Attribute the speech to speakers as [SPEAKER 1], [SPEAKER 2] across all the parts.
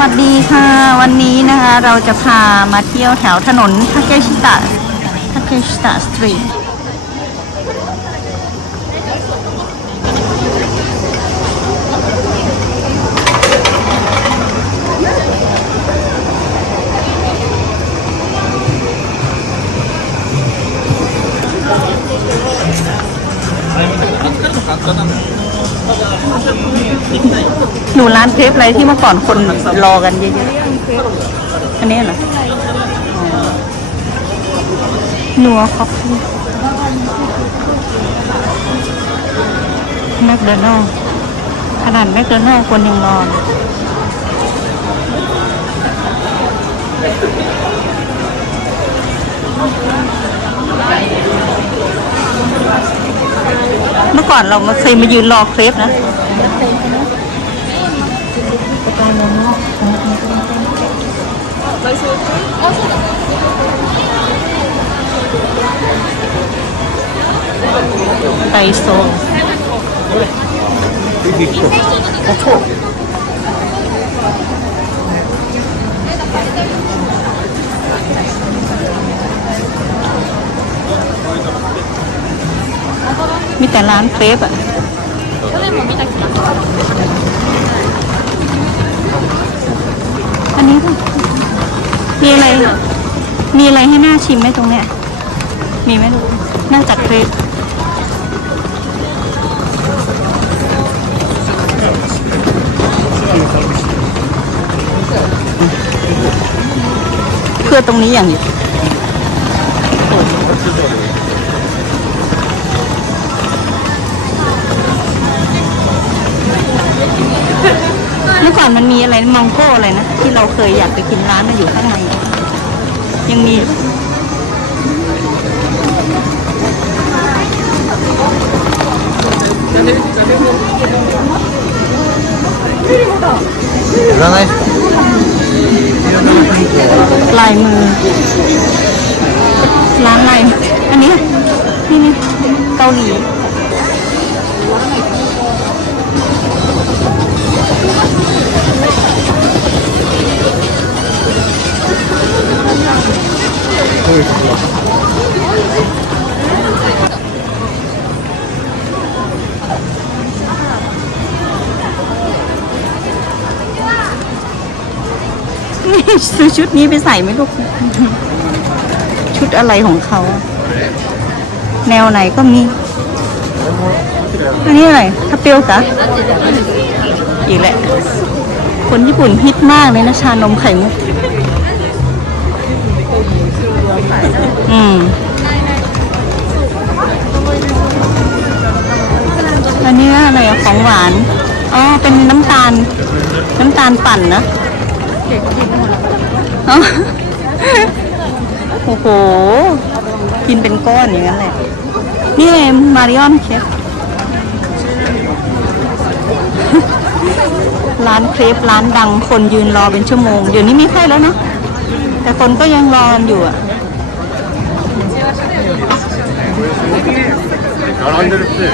[SPEAKER 1] วัสดีค่ะ วันนี้นะคะเราจะพามาเที่ยวแถวถนนทาเกชิตะทาเกชิตะสตรีท หนูร้านเครปอะไรที่เมื่อก่อนคนรอกันเยอะๆอันนี้เหรอนัวคอฟฟี่แมคโดนัลขนาดแมคโดนัลคนยังรอเลย เมื่อก่อนเรามาเคยมายืนรอเครปนะไตโซโมีแต่ร้านเครปอะอันนี้ป่ะมีอะไร มีอะไรให้หน่าชิมไหมตรงเนี้ย มีไหมลูกนอกจากเครปเพื่อตรงนี้อย่างเดียว อนมันมีอะไรมังโก้อะไรนะ ที่เราเคยอยากไปกินร้านมาอยู่ข้างใน ยังมีอะไรลายมือ ร้านอะไรอันนี้นี่นี่เกาหลี ซื้อชุดนี้ไปใส่ไหมลูก ชุดอะไรของเขา แนวไหนก็มี อันนี้อะไรคาเปียวกะอีกแหละ คนญี่ปุ่นฮิตมากเลยนะชานมไข่มุก อืมอันนี้อะไรอะของหวาน อ๋อ เป็นน้ำตาล น้ำตาลปั่นนะอ๋อโอ้โห กินเป็นก้อนอย่างนั้นเลยนี่เลยมาริออนเชฟร้านเครปร้านดังคนยืนรอเป็นชั่วโมง เดี๋ยวนี้ไม่ค่อยแล้วเนาะแต่คนก็ยังรออยู่อะ Yalan derisi.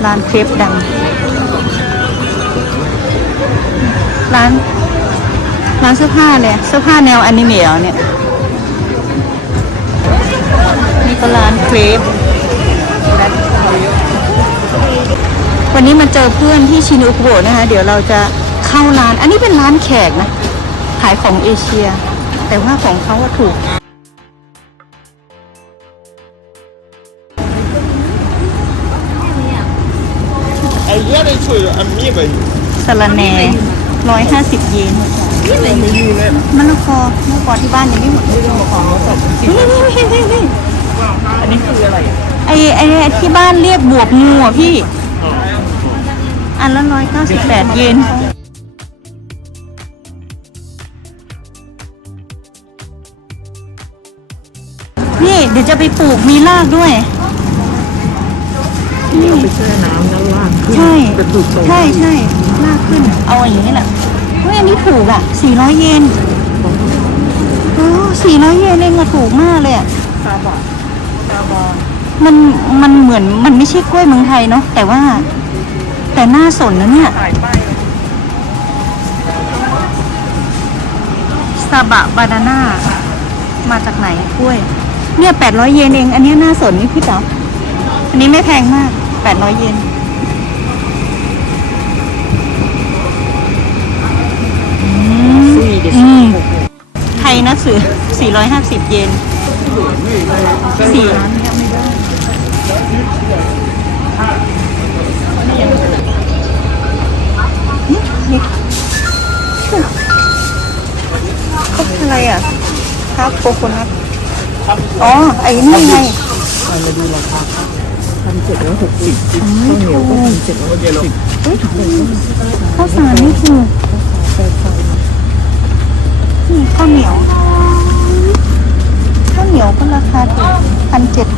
[SPEAKER 1] Lan นร้านเสื้อผ้าเนี่ยเสื้อผ้าแนวอนิเมะเนี่ยมีก็ร้านเครปวันนี้มาเจอเพื่อนที่ชินอุกโบนะคะ เดี๋ยวเราจะเข้าร้าน อันนี้เป็นร้านแขกนะ ขายของเอเชีย แต่ว่าของเขาถูกไอ้ย I really to amoeba สาระแหน่ร้อยห้าสิบเยน นี่เลยไม่อยู่เลยมะละกอมะละกอที่บ้านยังไม่หมดเลยของสดอันนี้คืออะไรไอ้ไอ้ที่บ้านเรียกบวกงูอะพี่ อันละร้อยเก้าสิบแปดเยน เดี๋ยวจะไปปลูกมีรากด้วย
[SPEAKER 2] นี่ไปแช่น้ำแล้วลากขึ้นใช่กระดูกโตใช
[SPEAKER 1] ่ใช่ลากขึ้น เอาอย่างนี้แหละเฮ้ยอันนี้ถูกอะสี่ร้อยเยนโอ้สี่ร้อยเยนเองอะถูกมากเลยอะ
[SPEAKER 2] ซาบะซาบะ
[SPEAKER 1] มันมันเหมือนมันไม่ใช่กล้วยเมืองไทยเนาะแต่ว่า แต่น่าสนนะเนี่ยถ่ายป้ายซาบะบานาน่ามาจากไหนกล้วย เนี่ยแปดร้อยเยนเอง อันเนี้ยน่าสนนี่พี่จ๋าอันนี้ไม่แพงมากแปดร้อยเยนอืมสี่เดอืมไทยนะสื่อสี่ร้อยห้าสิบเยนสี่นี่อะไรอะข้าวโคโคนัท อ๋อ ไอ้นี่ไงมาดูรา
[SPEAKER 2] คาพันเจ็ดร้อยหกสิบข้าวเหนียวก็พันเจ็ดร้อยเจ็ดสิบ
[SPEAKER 1] ข้าวสารนี่คือนี่ข้าวเหนียวข้าวเหนียวก็ราคาถูกพันเจ็ด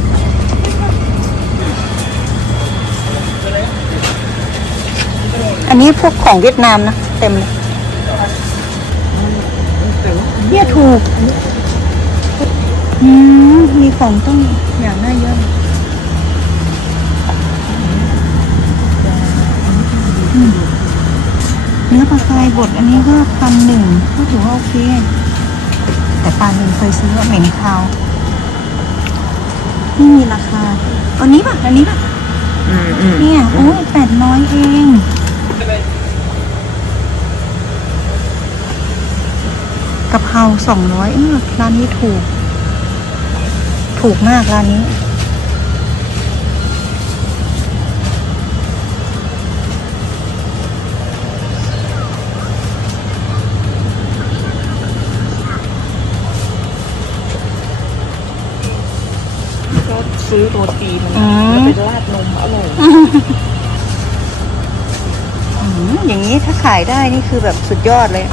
[SPEAKER 1] อันนี้พวกของเวียดนามนะ เต็มเลยเนี่ยถูก อืมมีของต้องอย่างน่าเยอะเลยอืมเนื้อปลากายบดอันนี้ก็พันหนึ่งก็ถือว่าโอเค แต่ปลาหนึ่งเคยซื้อว่าเหม็นคาวนี่มีราคาอันนี้ป่ะอันนี้ป่ะอืมอืมเนี่ยโอ้ยแปดร้อยเองกะเพราสองร้อยเออร้านนี้ถูก ถูกมากร้านนี้
[SPEAKER 2] ก็ซื้อโรตีมันอืมแล้วไปราดนมอร่อย
[SPEAKER 1] อืมอย่างนี้ถ้าขายได้นี่คือแบบสุดยอดเลย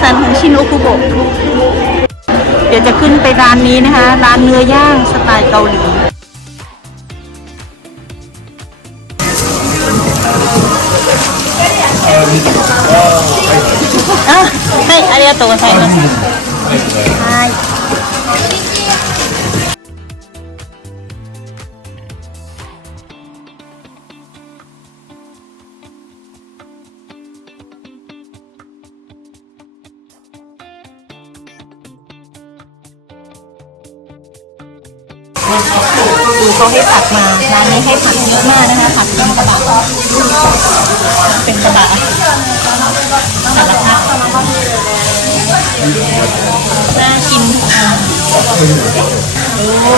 [SPEAKER 1] ซันของชินโอคุโบะเดี๋ยวจะขึ้นไปร้านนี้นะคะ ร้านเนื้อย่างสไตล์เกาหลีอะให้อาริยาโตใเขาให้ผักมาร้านนี้ให้ผักเยอะมากนะคะผักเป็นกระบะเป็นกระบะสารพัดน่ากินโอ้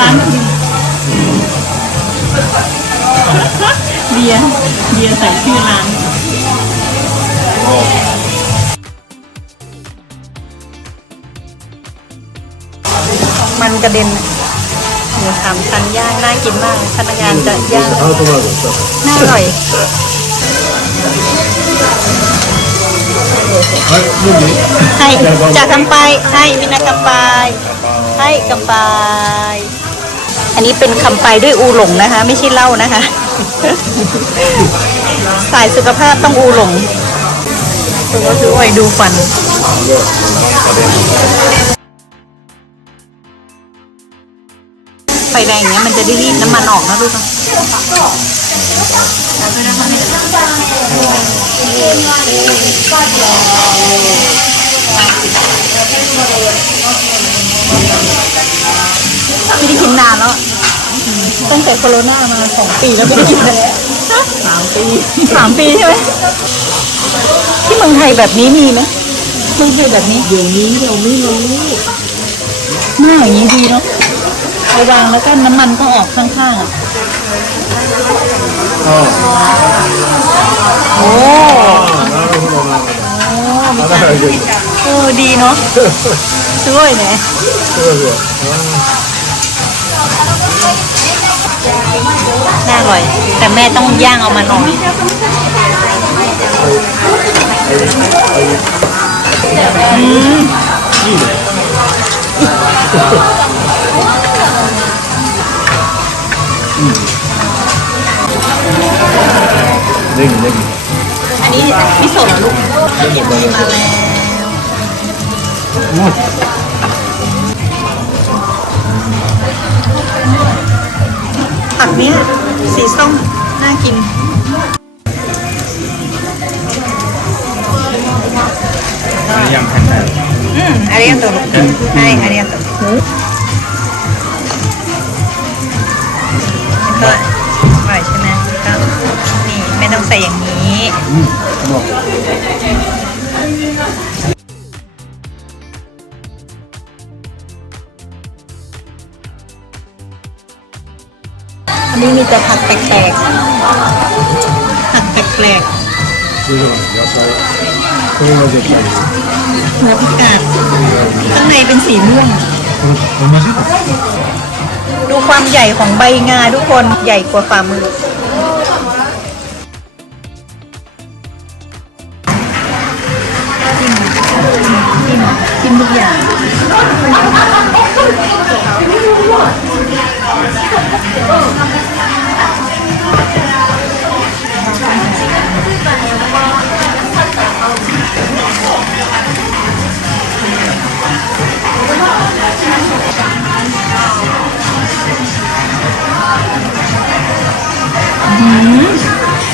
[SPEAKER 1] ร้านเบียร์เบียร์ใส่ชื่อร้าน กระเด็นหมูสามชั้นย่างน่ากินมากพนักงานจะย่างน่าอร่อยให้จากคำไปให้มินากำไปให้กำไปอันนี้เป็นคำไปด้วยอูหลงนะคะ ไม่ใช่เหล้านะคะ สายสุขภาพต้องอูหลงดูว่าดูไว้ดูฟัน ฟแดงอย่างเงี้ยมันจะได้รีดน้ำมันออกนะลูกนะไม่ได้กินนานแล้วตั้งแต่โควิดมาสองปีแล้วไม่ได้กินเลยสามปีสามปีใช่ไหมที่เมืองไทยแบบนี้มีไหม
[SPEAKER 2] เมืองไทยแบบนี้เดี๋ยวนี้เราไม่รู้
[SPEAKER 1] หน้าอย่างนี้ดีเนาะ เอาวางแล้วก็น้ำมันก็ออกข้างๆอะโอ้เออดีเนาะสวยเนี่ยน่าอร่อย แต่แม่ต้องย่างเอามาหน่อยเด้งเด้งอันนี้มิโซะเหรอลูกกินมาแล้วผักเนี้ยสีส้มน่ากินยำแผ่นแผ่นอืมอา ใส่อย่างนี้นี่มีแต่ผักแปลกๆผักแปลกๆ คือก่อนเดี๋ยวเขาเขาเราจใส่หัวพิกาดข้างในเป็นสีม่วงดูความใหญ่ของใบงาทุกคนใหญ่กว่าฝ่ามือ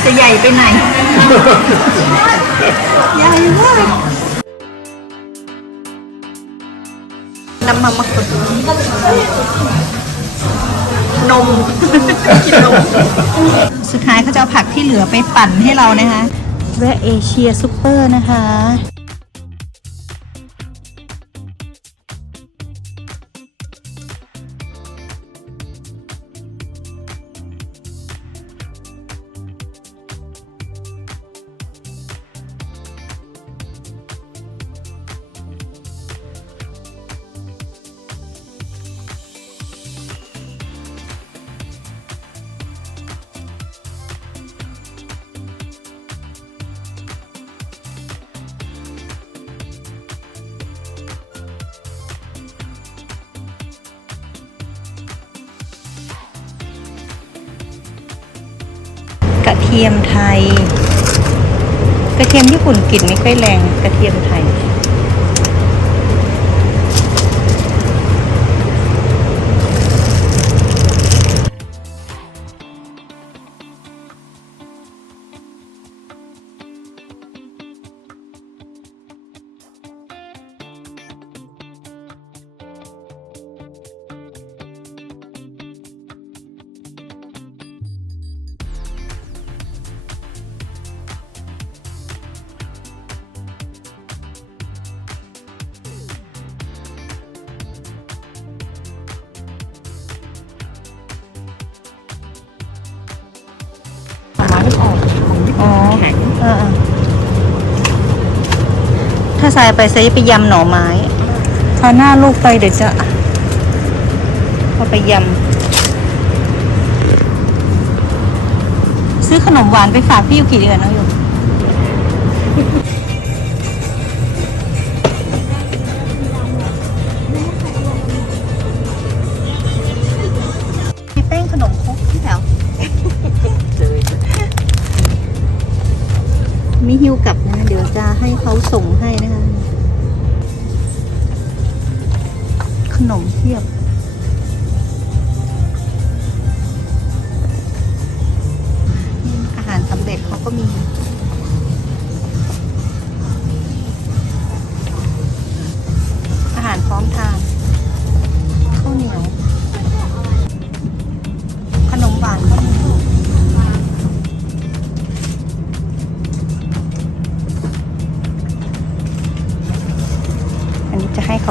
[SPEAKER 1] จะใหญ่ไปไหน ใหญ่มากน้ำมันมะกรูดนม กินนม สุดท้ายเขาจะเอาผักที่เหลือไปปั่นให้เรานะคะ แวะเอเชียซูเปอร์นะคะ ระเทียมไทย กระเทียมญี่ปุ่นกลิ่นไม่ค่อยแรงกระเทียมไทย ถ้าทรายไปทรายจะไปยำหน่อไม้คราวหน้าลูกไปเดี๋ยวจะเอาไปยำซื้อขนมหวานไปฝากพี่อยู่กี่เดือนแล้วอยู่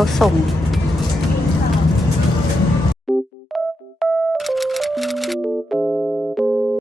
[SPEAKER 1] เขาส่ง